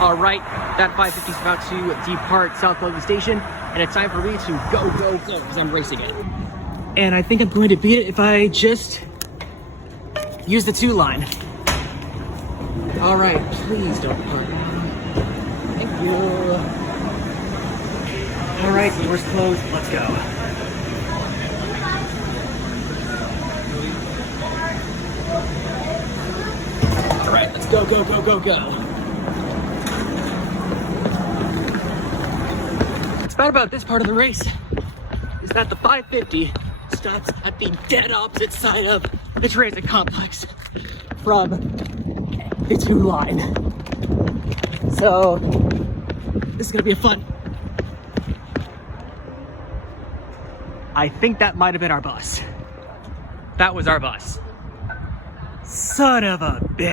All right, that 550 is about to depart South Bellevue Station, and it's time for me to go, because I'm racing it. And I think I'm going to beat it if I just use the 2 line. All right, please don't park. Thank you. All right, doors closed, let's go. All right, let's go, go. What's bad about this part of the race is that the 550 stops at the dead opposite side of the transit complex from the 2 line. So this is gonna be fun. I think that might have been our bus. That was our bus. Son of a bitch.